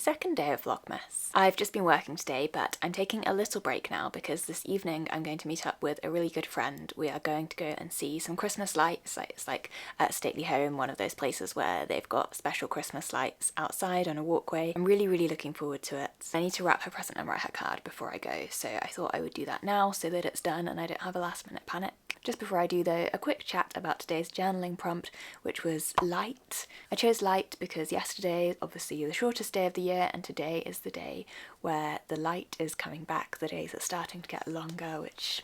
second day of Vlogmas. I've just been working today, but I'm taking a little break now because this evening I'm going to meet up with a really good friend. We are going to go and see some Christmas lights. It's like at Stately Home, one of those places where they've got special Christmas lights outside on a walkway. I'm really looking forward to it. I need to wrap her present and write her card before I go, so I thought I would do that now so that it's done and I don't have a last minute panic. Just before I do though, a quick chat about today's journaling prompt, which was light. I chose light because yesterday, obviously the shortest day of the year, and today is the day where the light is coming back. The days are starting to get longer, which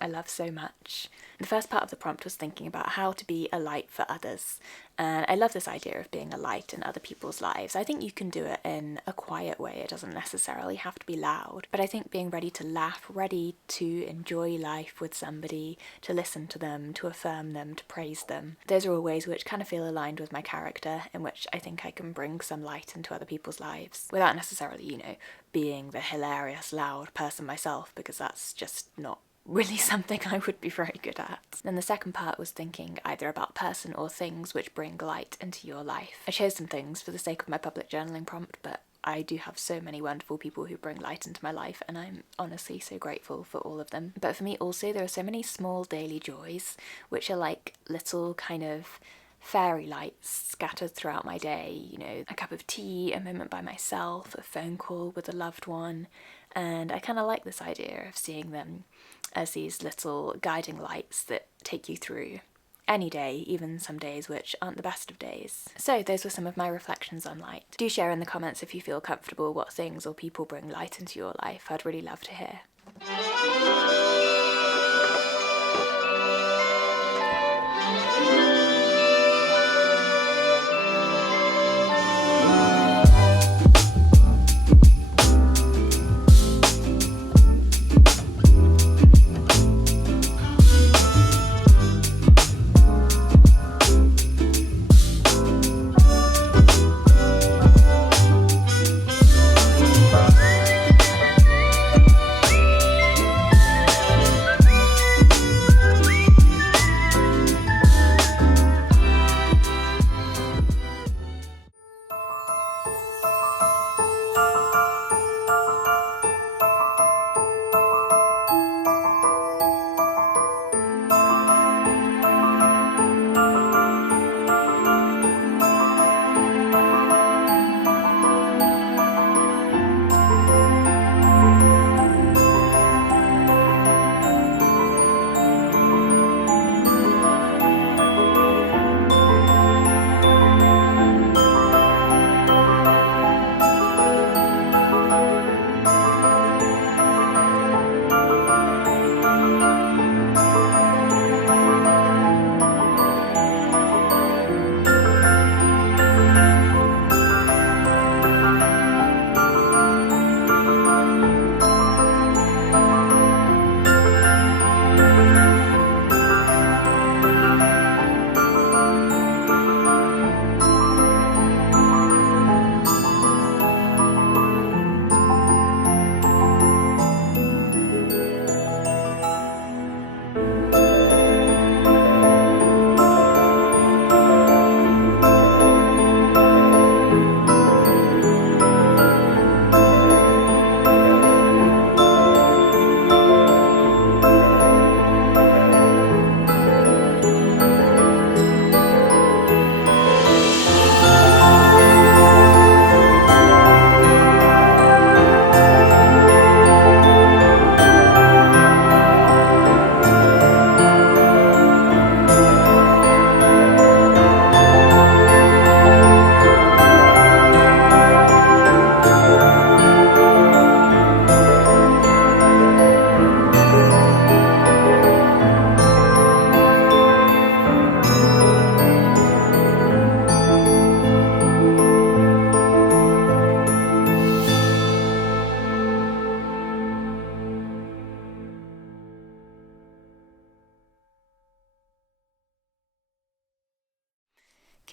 I love so much. The first part of the prompt was thinking about how to be a light for others, and I love this idea of being a light in other people's lives. I think you can do it in a quiet way. It doesn't necessarily have to be loud, but I think being ready to laugh, ready to enjoy life with somebody, to listen to them, to affirm them, to praise them, those are all ways which kind of feel aligned with my character, in which I think I can bring some light into other people's lives without necessarily, you know, being the hilarious loud person myself, because that's just not really something I would be very good at. Then the second part was thinking either about person or things which bring light into your life. I chose some things for the sake of my public journaling prompt, but I do have so many wonderful people who bring light into my life, and I'm honestly so grateful for all of them. But for me also, there are so many small daily joys which are like little kind of fairy lights scattered throughout my day. You know, a cup of tea, a moment by myself, a phone call with a loved one, and I kind of like this idea of seeing them as these little guiding lights that take you through any day, even some days which aren't the best of days. So those were some of my reflections on light. Do share in the comments if you feel comfortable what things or people bring light into your life. I'd really love to hear.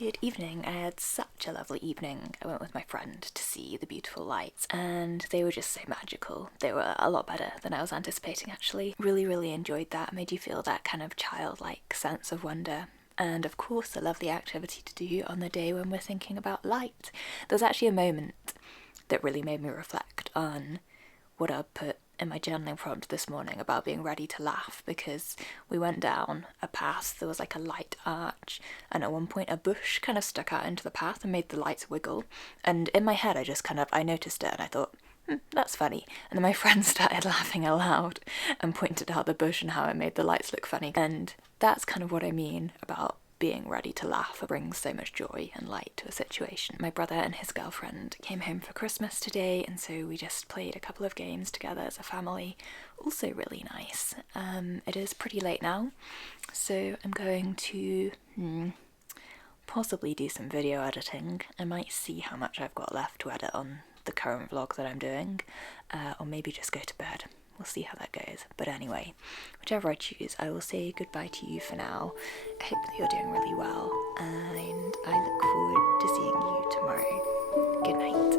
Good evening. I had such a lovely evening. I went with my friend to see the beautiful lights and they were just so magical. They were a lot better than I was anticipating actually. Really enjoyed that. Made you feel that kind of childlike sense of wonder. And of course a lovely activity to do on the day when we're thinking about light. There was actually a moment that really made me reflect on what I put in my journaling prompt this morning about being ready to laugh, because we went down a path, there was like a light arch, and at one point a bush kind of stuck out into the path and made the lights wiggle, and in my head I noticed it and I thought, that's funny. And then my friend started laughing aloud and pointed out the bush and how it made the lights look funny. And that's kind of what I mean about being ready to laugh. It brings so much joy and light to a situation. My brother and his girlfriend came home for Christmas today, and so we just played a couple of games together as a family. Also really nice. It is pretty late now, so I'm going to possibly do some video editing. I might see how much I've got left to edit on the current vlog that I'm doing, or maybe just go to bed. We'll see how that goes. But anyway, whichever I choose, I will say goodbye to you for now. I hope that you're doing really well, and I look forward to seeing you tomorrow. Good night.